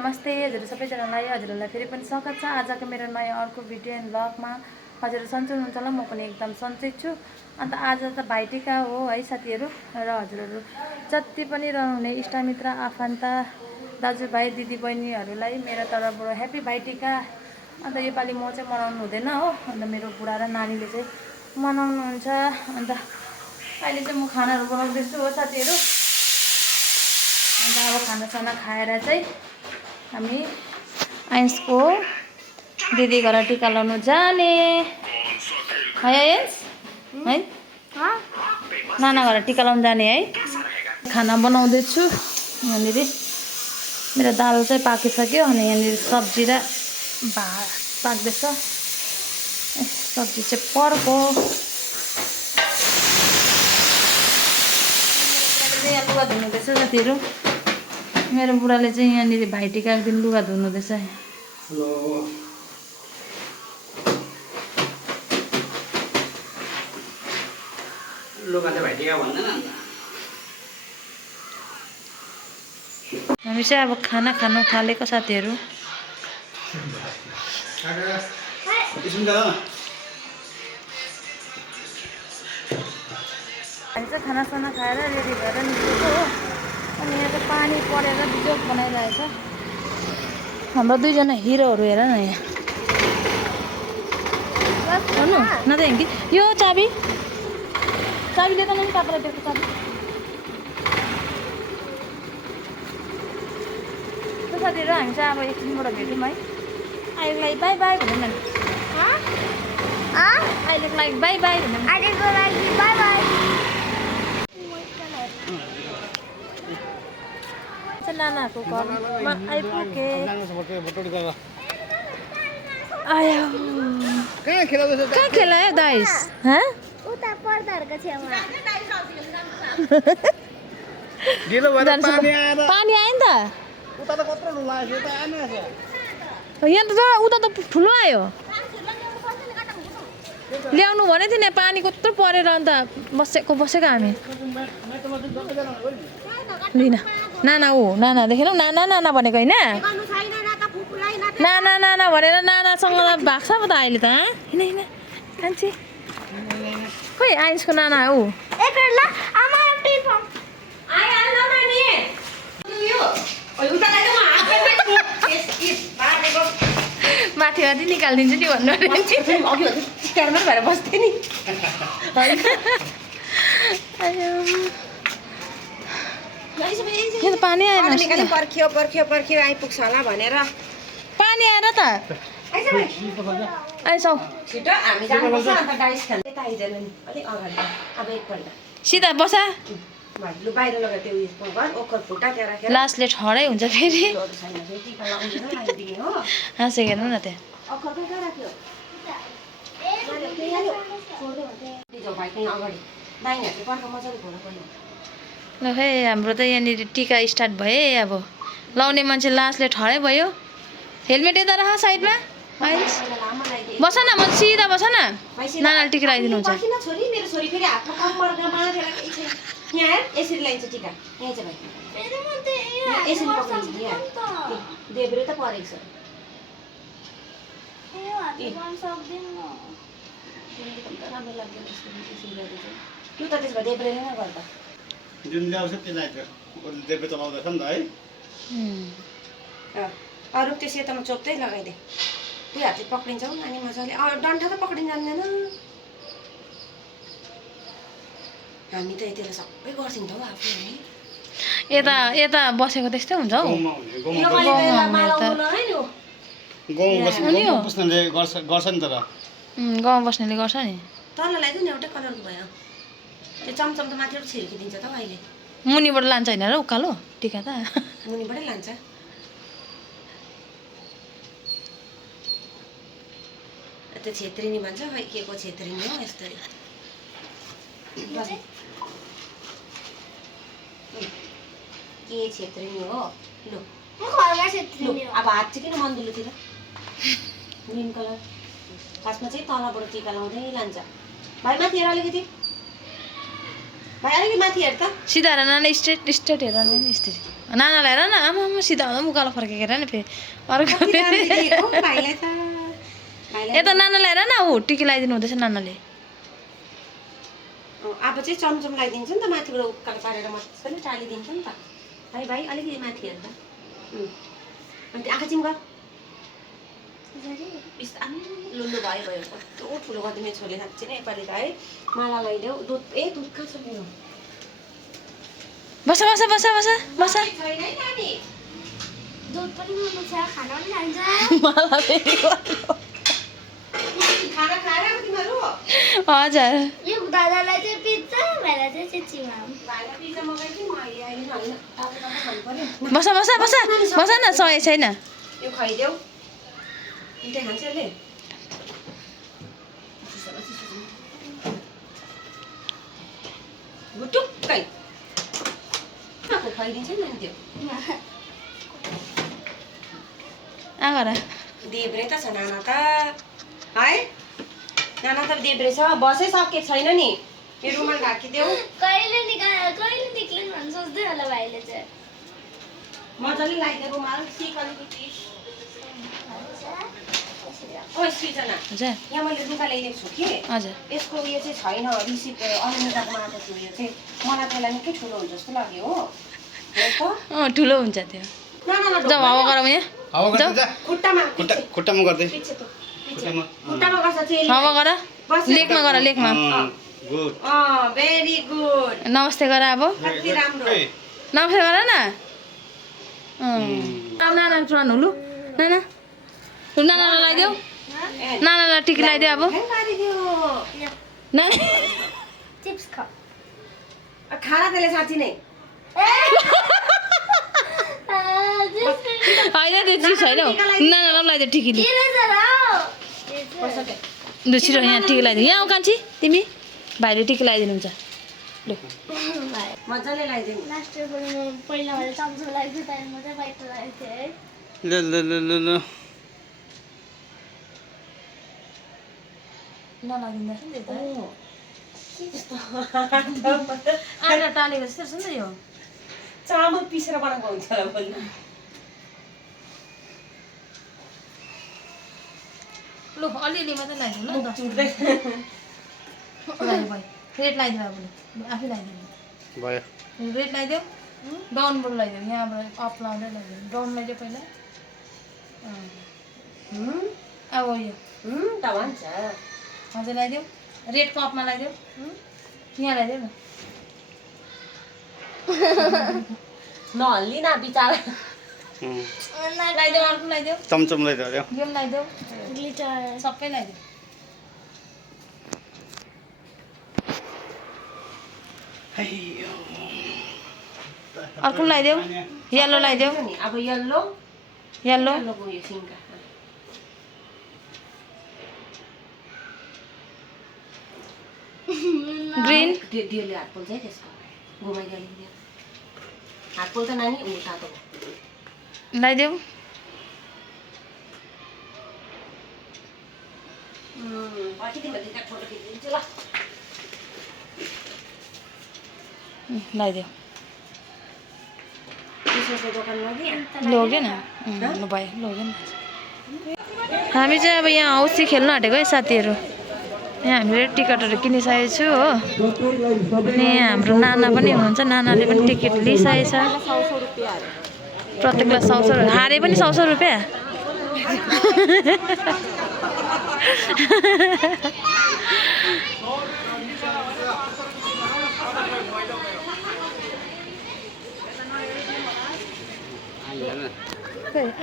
नमस्ते हजुर सबैजनालाई हजुरहरूलाई फेरि पनि स्वागत छ आजको मेरो नयाँ अर्को भिडियो एन्ड ब्लगमा। हजुर सन्चै हुनुहुन्छ होला, म पनि एकदम सन्चै छु। अन्त आज त भाइटिका हो है साथीहरू, र हजुरहरू जति पनि रहनुहुने इष्टमित्र आफन्त दाजुभाइ दिदीबहिनीहरूलाई मेरो तर्फबाट ह्याप्पी भाइटिका। अन्त योपालि म चाहिँ मनाउनु हुँदैन हो, अन्त मेरो बुढा र नानीले चाहिँ मनाउनुहुन्छ। अन्त अहिले चाहिँ म खानाहरू बनाउँदैछु हो साथीहरू। अन्त अब खानासाना खाएर चाहिँ हामी आइन्सको दिदी घर टिका लाउनु जाने है आइन्स है, नाना घर टिका लाउनु जाने है। खाना बनाउँदैछु यहाँनिर, मेरो दाल चाहिँ पाकिसक्यो अनि यहाँनिर सब्जी र भात पाक्दैछ। सब्जी चाहिँ पर्को यहाँ लुगा धुनुहुँदैछ साथीहरू। मेरो बुढाले चाहिँ यहाँनिर भाइटिकाको दिन लुगा धुनुहुँदैछ। हामी चाहिँ अब खाना खानु थालेको साथीहरू। हामी चाहिँ खानासाना खाएर रेडी भएर निस्केको हो। अनि यहाँ चाहिँ पानी परेर जोक बनाइरहेछ। हाम्रो दुईजना हिरोहरू हेर न यहाँ। भन्नु नदेन कि यो चाबी चाबीले त नि तपाईँलाई दिएको चाबी साथीहरू। हामी चाहिँ अब एकछिनबाट भेटौँ है। अहिलेको लागि बाई बाई भन्नु न, अहिलेको लागि बाई बाई भन्नु, अहिलेको लागि बाई बाई। नानाको घरमा आइपुगे। आयो कहाँ खेलायो दाइस? उता पर्दाहरूको छेउमा पानी आयो नि त यहाँ त, उता त ठुलो आयो। ल्याउनु भनेको थिएन, पानी कत्रो परेर अन्त बसेको हामी। लिन नाना ऊ नाना देखेनौ, नाना नाना भनेको होइन, नाना नाना भनेर नानासँग भाग्छ पो त अहिले त। हिँड हिँड कान्छी, खोइ आइन्सको नाना ऊ। माथि माथि निकालिदिन्छु नि भन्नु भएर बस्थेँ नि। यहाँ त पानी आएन, पर्खियो पर्खियो पर्खियो आइपुग्छ होला भनेर पानी आएर त आइसौ छिटो हामी जानुपर्छ। अन्त डाइस खेल्न यता आइजन नि अलिक अगाडि, अब एकपल्ट सिधा बसा। लु बाहिर लगा त्यो उयसमा घर ओखर फुटा त्यहाँ राखेर लास्टले ठहरै हुन्छ फेरि। हाँसेको हेर्नु न त्यहाँ। ल खै हाम्रो त यहाँनिर टिका स्टार्ट भयो। अब लाउने मान्छे लास्टले ठहरै भयो। हेलमेट यता राख साइडमा। बस न, म सिधा बस न, नानाले टिका लगाइदिनुहुन्छ। यहाँ यसरी लगाइन्छ टिका, यहाँ चाहिँ भाइ यसरी पक्रिन्छ। यहाँ देब्रे त परेको छ। राम्रो लाग्दैन यो त, त्यसमा देब्रे नै गर्दा जुन ल्याउँछ त्यसलाई देब्रे चलाउँदैछ नि त है। अरू त्यो सेतोमा चोप्दै लगाइदे, दुई हातले पक्रिन्छ हौ नानी मजाले। डन्ठा त पक्रिन जान्दैन। हामी त यतिलाई सबै गर्छौँ त हौ आफू। यता यता बसेको त्यस्तै हुन्छ हौ। गाउँमा बस्नेले गर्छ नि तर, गाउँमा बस्नेले गर्छ नि। तल लगाइदिउँ न, एउटै कलरको भयो। त्यो चमचम त माथिबाट छिर्किदिन्छ त अहिले। मुनिबाट लान्छ होइन र उकालो टिका त? मुनिबाटै लान्छ। त्यो छेत्रिनी भन्छ, खै के को छेत्रिनी हो यस्तो। के छेत्रिनी हो? लु अब हात चाहिँ किन मन्दुलोतिर ग्रिन कलर? खासमा चाहिँ तलबाट टिका लाउँदै लान्छ। भाइ माथि हेर अलिकति। भाइ अलिकति माथि हेर त सिधा हेर नाना स्ट्रेट हेर नि यस्तरी नानालाई हेर न आमा आमा सिधा हुँदा उकालो फर्केको हेर नि फेरि अर्को कति राम्रो दिएको भाइलाई त भाइलाई यता नानालाई हेर न ऊ टिकी लगाइदिनु हुँदैछ नानाले अब चाहिँ चमचम लगाइदिन्छ नि त माथिबाट उकालो पारेर मजाले टालिदिन्छ नि त भाइ भाइ अलिकति माथि हेर त अनि आँखा चिम गर बिस्तारै लुल्लु भयो भयो कस्तो ठुलो गरिदिने छोले साँच्ची नै यसपालि त है माला लगाइदेऊ दुध दुध कहाँ छ मेरो बस बस बस बस बस छैन है नानी दुध पनि खानु छ खाना पनि खान्छ मलाई फेरि खाना खाएर तिमीहरू हजुर यो दादालाई चाहिँ पिज्जा भाइलाई चाहिँ चिचिमा भाइलाई पिज्जा मगाइदिउँ म अहिले होइन तातो तातो खानु पर्यो बस बस बस बस न सय छैन यो खुवाइदेऊ मिठाई खान्छ यसले गुटुक्कै खुवाइदिन्छ नि त्यो आगर देब्रे त छ नाना त है नाना त देब्रे छ बसै सकेको छैन नि यो रुमाल ढाकिदेऊ कहिले निक्लिन् भन्नु सोच्दै होला भाइले चाहिँ मजाले लगाइदियो रुमाल सिक अलिकति ओ सृजना हजुर यहाँ मैले लुगा ल्याइदिएको छु कि हजुर यसको उयो चाहिँ छैन रिसिप्ट अनमिताको माटो छु यो चाहिँ मलाई त्यसलाई निकै ठुलो हुन्छ जस्तो लाग्यो हो ठुलो हुन्छ त्यो नानालाई जाऊ हावा गरौँ यहाँ हावा गर्दै जा खुट्टामा खुट्टामा गर्दै पिच्छे त खुट्टामा खुट्टामा गर्छ चाहिँ हावा गर लेखमा गर लेखमा गुड भेरी गुड नमस्ते गर अब कति राम्रो नमस्ते गर न नाना चुरान हुलु नाना लु नानालाई लगाइदेऊ नानालाई टिकी लगाइदेऊ अब ना चिप्स खा खाना त्यसले साँच्ची नै होइन त्यो चिज छैन हौ नानालाई पनि लगाइदेऊ टिकी लु लु छिटो यहाँ टिकी लगाइदिनु यहाँ आऊ कान्छी तिमी भाइले टिकी लगाइदिनुहुन्छ लु मजाले लगाइदिनु मास्टर पहिला मैले चम्चो लाग्थ्यो त्यहाँदेखि मात्रै बाइक लागेको थियो है ल ल ल ल ल नलागिँदो रहेछ नि त्यो त आएर टालेको जस्तो रहेछ नि त यो चामल पिसेर बनाएको हुन्छ होला भोलि लु अलिअलि मात्रै लगाइदिनु ल दस चुट्दै भयो रेड लगाइदिनु अब आफै लगाइदिनु भयो रेड लगाइदेऊ डाउनबाट लगाइदेऊ यहाँबाट अप लाउँदै लगाइदेऊ डाउन लगाइदेऊ पहिला अब यो त भन्छ हजुर लगाइदेऊ रेड कपमा लगाइदेऊ यहाँ लगाइदेऊ न नहल्ली न बिचारा लगाइदेऊ अर्को लगाइदेऊ चमचमलाई धर्यो यो पनि लगाइदेऊ ग्लिटर सबै लगाइदेऊ अर्को लगाइदेऊ येल्लो लगाइदेऊ नि अब यल्लो येल्लो यल्लोको उयो सिङ्का ग्रिन दियोले हातपोल चाहिँ त्यसको घुमाइदियो अलिकति हातपोल त नानी ऊ तातो लगाइदेऊ कतिदिन फोटो खिचिदिन्छु ल लगाइदेऊ विशेष दोकानमा कि लग्यो न ल भयो लग्यो नि हामी चाहिँ अब यहाँ औँसी खेल्नु आँटेको है साथीहरू यहाँ हामीले टिकटहरू किनिसकेको छु हो अनि यहाँ हाम्रो नाना पनि हुनुहुन्छ नानाले पनि टिकट लिइसकेको छ प्रत्येकलाई 100 हारे पनि 100 रुपियाँ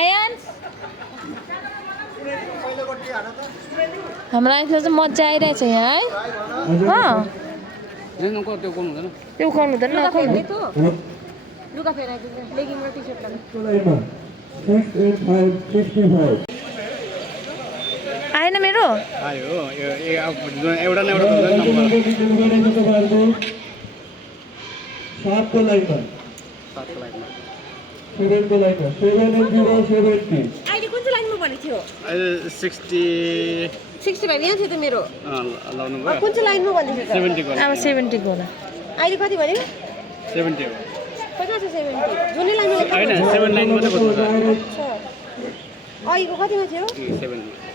आयान हाम्रो आइफमा चाहिँ मजा आइरहेछ यहाँ है त्यो उखाउनु हुँदैन लुगा फेराइदिन्छ लेगिङ र टी सर्ट लगाएर आएन मेरो आयो एउटा न एउटा नम्बर 7 को लाइनमा 7 को लाइनमा 7070 अहिले कुन चाहिँ लाइनमा भनेको थियो अहिले 60 60 भाइ यहाँ थियो त मेरो लाउनु भयो कुन चाहिँ लाइनमा भन्दै थियो 70 को अब 70 को होला अहिले कति भन्यो 70 हो कता छ 70 जुनै लाइनमा लेख्नु होइन 7 लाइन मात्रै खोज्नु अच्छा अहिलेको कतिमा थियो 7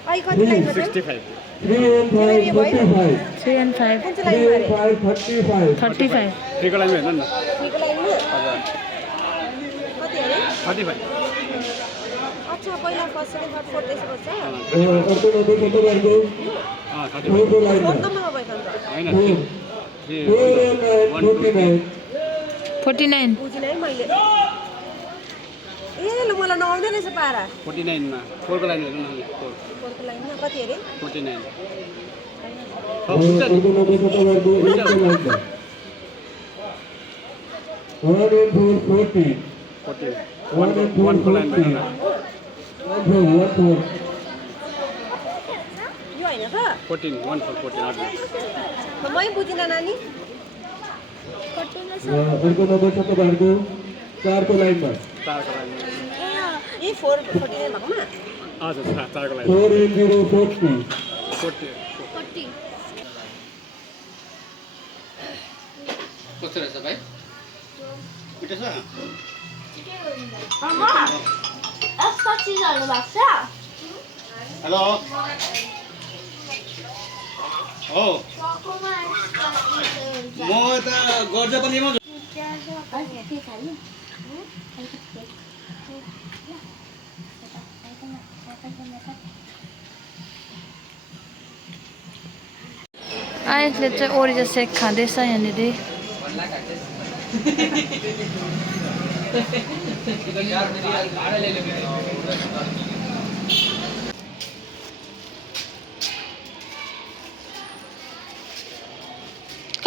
अहिले कति लाइनमा थियो 65 3 and 5, 35. 3 and 5 कुन चाहिँ लाइनमा अरे 5, 35. 35 3 को लाइनमा हेर्नु न थ्रीको लाइनमा हजुर कति अरे 35 अच्छा पहिला फर्स्ट सेकेन्ड थर्ड फोर्थ त्यसो गर्छ अर्को नम्बर कति भएको अँ 35 फोरको लाइनमा फोर्थ नम्बरमा भएको अन्त होइन 4 and 9, 49. 49 बुझिनँ है मैले ए ल मलाई नआउँदै रहेछ पारा 49 मा 4 को लाइन हेर्नु न 4 फोर्थको लाइनमा कति अरे 49 अर्को नम्बर कति भएको 8को लाइनमा 1 and 4, 40. 40 1 and 4, 1 को लाइन हेर्नु न 1, 4. यो होइन त 14 1 4 14 हजुर मै बुझिनँ नानी अर्को नम्बर कति भएको 4को लाइनमा 4 को लाइन ए 4 49 भएकोमा हजुर 4 को लाइन 4 and 0, 40. 40 40 कस्तो रहेछ भाइ मिठो छ आमा यसपछि जानु भएको छ हेलो हो म त गर्छ पनि म के खाली आइसले चाहिँ ओरिजो सेक खाँदैछ यहाँनिर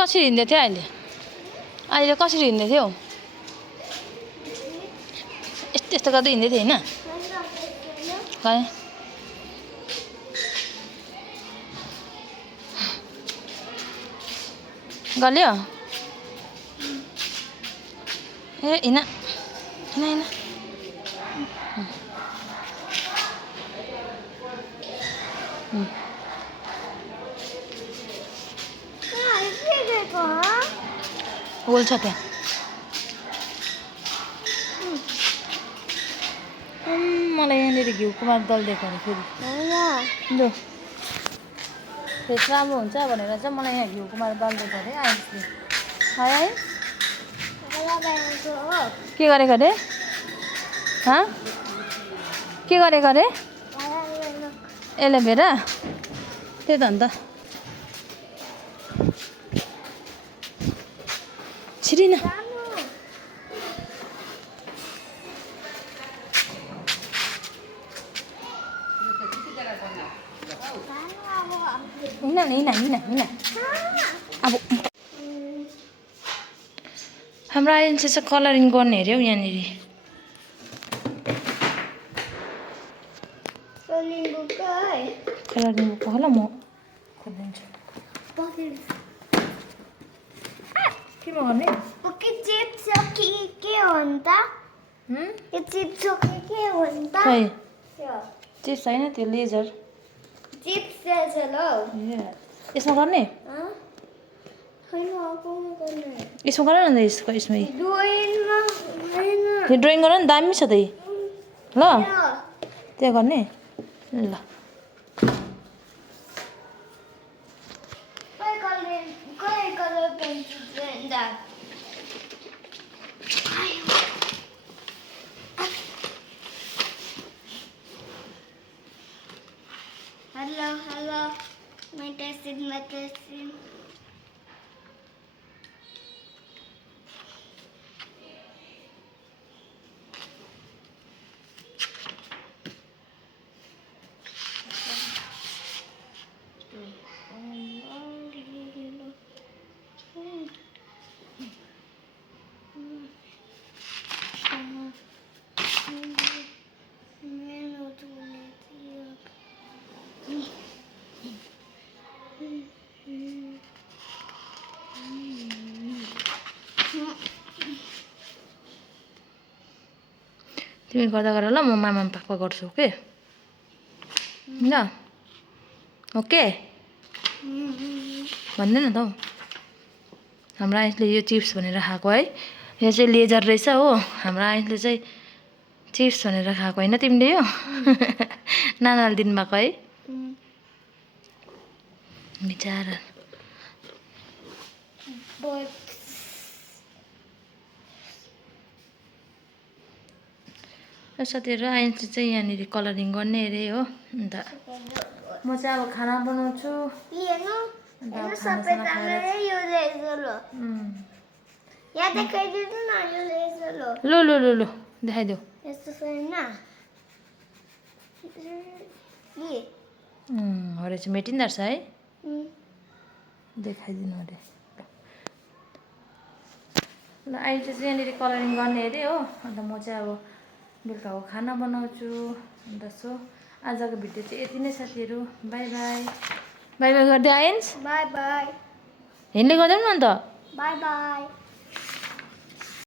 कसरी हिँड्दै थियो अहिले कसरी हिँड्दै थियो यस्तो यस्तो गर्दै हिँड्दै थियो होइन खै गल्यो ए हिँड हिँड हिँड गोल छ त्यहाँ मलाई यहाँनिर घिउको मार दल दिएको अरे फेरि लु फेस राम्रो हुन्छ भनेर चाहिँ मलाई यहाँ घिउको मार दल दिएको अरे आइसले है के गरेको अरे के गरेको अरे एलोभेरा त्यही त अन्त छिरिन हिँड अब हाम्रो आइन्स चाहिँ कलरिङ गर्ने अरे हौ यहाँनिर कलरिङ बुक होला म खोलिदिन्छु केमा गर्ने चिप्स के हो नि त यो चिप्स के हो नि त खै चिप्स होइन त्यो लेजर चिप्स छ ल यसमा गर्ने होइन अर्कोमा गर्ने यसमा गर न यसमै ड्रोइङमा होइन यो ड्रइङ गर न दामी छ त ल त्यहाँ गर्ने ल कहिले कलर पेन्सिल दा हेलो my testing तिमी गर्दा गर ल म मामा पापा गर्छु ओके ल ओके भन्दैन त हौ हाम्रो आइसले यो चिप्स भनेर खाएको है। यो चाहिँ लेजर रहेछ हो। हाम्रो आइसले चाहिँ चिप्स भनेर खाएको होइन तिमीले यो नानाले दिनुभएको है। बिचारा साथीहरू आइन्स चाहिँ यहाँनिर कलरिङ गर्ने अरे हो। अन्त म चाहिँ अब खाना बनाउँछु। अन्त अब खानासाना खाएर लो लो लो लो देखाइदेऊ। अरे चाहिँ मेटिँदो रहेछ है। देखाइदिनु अरे ल अहिले चाहिँ यहाँनिर कलरिङ गर्ने अरे हो। अन्त म चाहिँ अब बेलुकाको खाना बनाउँछु। अन्त सो आजको भिडियो चाहिँ यति नै साथीहरू। By by. बाई बाई गर्दै आइन्स। बाई बाई हिँड्दै गर्दैन नि अन्त। By by.